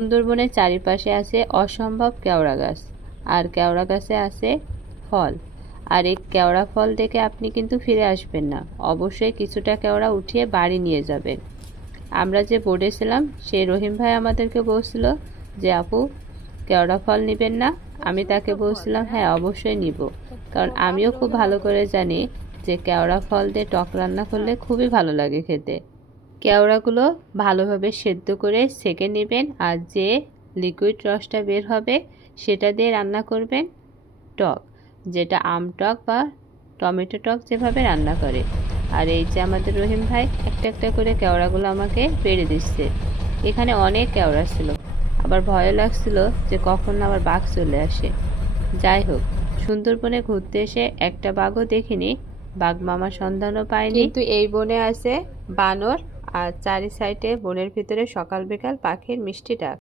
সুন্দরবনের চারিপাশে আছে অসম্ভব কেওড়া গাছ, আর কেওড়া গাছে আছে ফল। আর এই কেওড়া ফল দেখে আপনি কিন্তু ফিরে আসবেন না, অবশ্যই কিছুটা কেওড়া উঠিয়ে বাড়ি নিয়ে যাবেন। আমরা যে বোর্ডে ছিলাম সেই রহিম ভাই আমাদেরকে বলছিল যে আপু কেওড়া ফল নেবেন না। আমি তাকে বলছিলাম হ্যাঁ অবশ্যই নিব, কারণ আমিও খুব ভালো করে জানি যে কেওড়া ফল দিয়ে টক রান্না করলে খুবই ভালো লাগে খেতে। কেওড়াগুলো ভালোভাবে সেদ্ধ করে ছেঁকে নেবেন, আর যে লিকুইড রসটা বের হবে সেটা দিয়ে রান্না করবেন টক, যেটা আম টক বা টমেটো টক যেভাবে রান্না করে। আর এই যে আমাদের রহিম ভাই একটা একটা করে কেওড়াগুলো আমাকে পেড়ে দিচ্ছে। এখানে অনেক কেওড়া ছিল, আবার ভয় লাগছিল যে কখন আবার বাঘ চলে আসে। যাই হোক, সুন্দরবনে ঘুরতে এসে একটা বাঘও দেখিনি, বাঘ মামার সন্ধানও পাইনি, কিন্তু এই বনে আছে বানর, আর চারি সাইডে বনের ভিতরে সকাল বিকাল পাখির মিষ্টি ডাক।